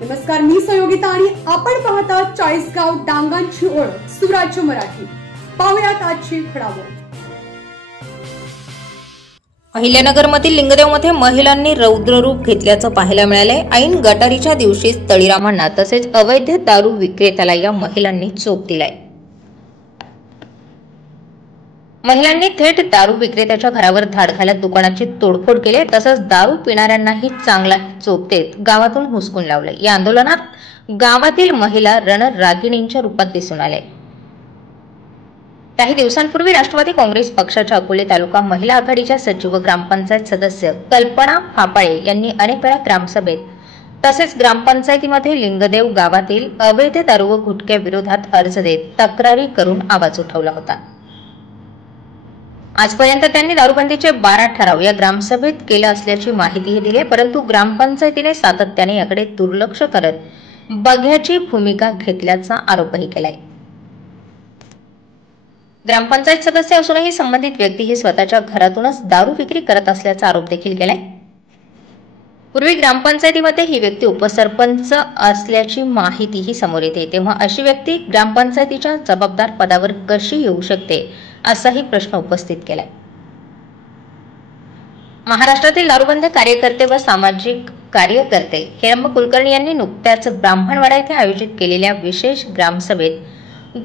नमस्कार, मी संयोगिता आणि आपण पाहता चाळीसगाव डांगांची ओळख सुराज्य मराठी। पाहुयात आजची घडामोड। अहिल्यानगरमधील लिंगदेवमध्ये महिलांनी रौद्ररूप घेतल्याचं पाहायला मिळालंय। ऐन गटारीच्या दिवशीच तळीरामांना तसेच अवैध दारू विक्रेत्याला या महिलांनी चोप दिलाय। महिलांनी थेट दारू विक्रेत्याच्या घरावर धाड घालत दुकानाची तोडफोड केली, तसंच दारू पिणाऱ्यांनाही चांगला चोप देत गावातून हुसकून लावले। या आंदोलनात गावातील महिला रणरागिणींच्या रूपात दिसून आले। काही दिवसांपूर्वी राष्ट्रवादी काँग्रेस पक्षाच्या अकोले तालुका महिला आघाडीच्या सचिव व ग्रामपंचायत सदस्य कल्पना फापाळे यांनी अनेक वेळा ग्रामसभेत तसेच ग्रामपंचायतीमध्ये लिंगदेव गावातील अवैध दारू व गुटख्या विरोधात अर्ज देत तक्रारी करून आवाज उठवला होता। आजपर्यंत त्यांनी दारूबंदीचे 12 ठराव या ग्रामसभेत केले असल्याची माहितीही दिली, परंतु ग्रामपंचायतीने सातत्याने याकडे दुर्लक्ष करत बघ्याची भूमिका घेतल्याचा आरोपही केलाय। ग्रामपंचायत सदस्य असूनही संबंधित व्यक्ती ही स्वतःच्या घरातूनच दारू विक्री करत असल्याचा आरोप देखील केलाय। पूर्वी ग्रामपंचायतीमध्ये ही व्यक्ती उपसरपंच असल्याची माहितीही समोर येते, तेव्हा अशी व्यक्ती ग्रामपंचायतीच्या जबाबदार पदावर कशी येऊ शकते असाही प्रश्न उपस्थित केलाय। महाराष्ट्रातील दारूबंद कार्यकर्ते व सामाजिक कार्यकर्ते हिरंब कुलकर्णी यांनी नुकत्याच ब्राह्मणवाडा येथे आयोजित केलेल्या विशेष ग्रामसभेत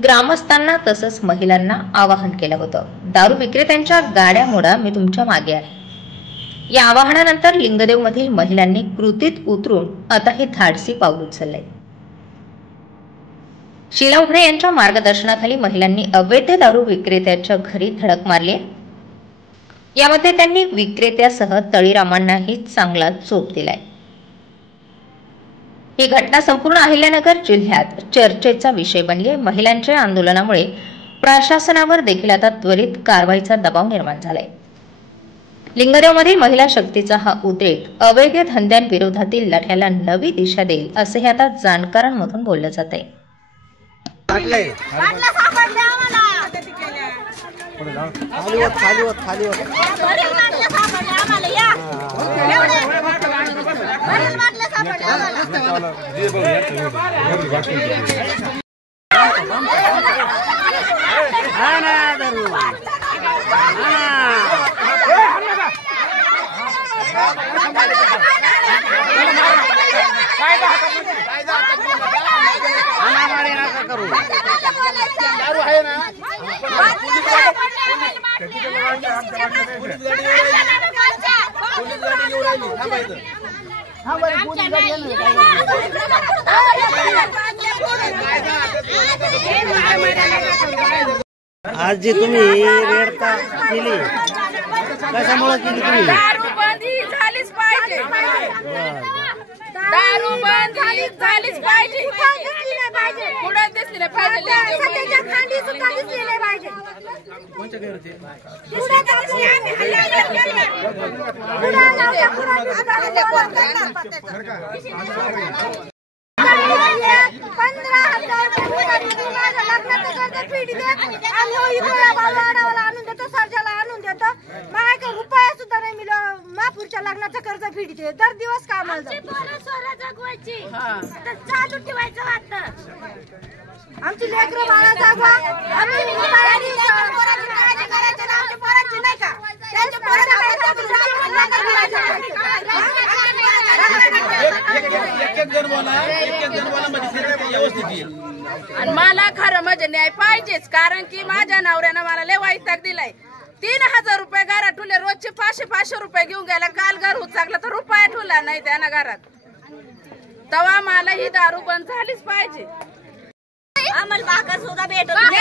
ग्रामस्थांना तसंच महिलांना आवाहन केलं होतं। दारू विक्रेत्यांच्या गाड्या मोडा, मी तुमच्या मागे आहे। या आवाहनानंतर लिंगदेवमधील महिलांनी कृतीत उतरून आता हे धाडसी पाऊल उचललंय। शीला उघडे यांच्या मार्गदर्शनाखाली महिलांनी अवैध दारू विक्रेत्याच्या घरी धडक मारली। यामध्ये त्यांनी विक्रेत्यासह तळीरामांनाही चांगला चोप दिलाय। ही घटना संपूर्ण अहिल्यानगर जिल्ह्यात चर्चेचा विषय बनली आहे। महिलांच्या आंदोलनामुळे प्रशासनावर देखील आता त्वरित कारवाईचा दबाव निर्माण झालाय। लिंगदेवमधील महिला शक्तीचा हा उद्रेक अवैध धंद्यांविरोधातील लढ्याला नवी दिशा देईल असे आता जाणकारांमधून बोललं जात आहे। आज जी तुम्ही रेडता केली कशामुळे केली तुम्ही? दारूबंदी झालीच पाहिजे, दारूबंदी झालीच पाहिजे, पुढे दिसली नाही पाहिजे, सध्याच्या खांडी सुद्धा दिसली नाही पाहिजे। कोणच्या घरचे महापूरच्या लग्नाचं कर्ज फेडीत दर दिवस कामाला चालू ठेवायचं वाटतं। आमची लेकरं बाळा जागवा, आणि मला खरं म्हणजे न्याय पाहिजेच, कारण की माझ्या नवऱ्यानं मला लय वैताग दिलाय। 3000 रुपये घरात ठुले, रोजचे 500 रुपये घेऊन गेला। काल घर उचकला तर रुपया ठुला नाही त्यानं घरात। तेव्हा मला ही दारू बंद झालीच पाहिजे। आम्हाला भाकर सुद्धा भेटत नाही,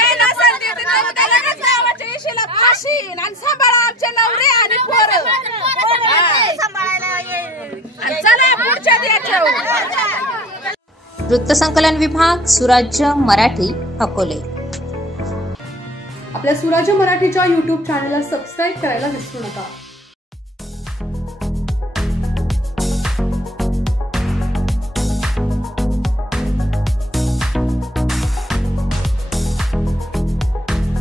फाशी आणि सांभाळा आमचे नवरे आणि पोरं चला पुढच्या द्यायचं। वृत्तसंकलन विभाग, सुराज्य मराठी, अकोले। आपल्या सुराज्य मराठीच्या YouTube चॅनलला सबस्क्राईब करायला विसरू नका।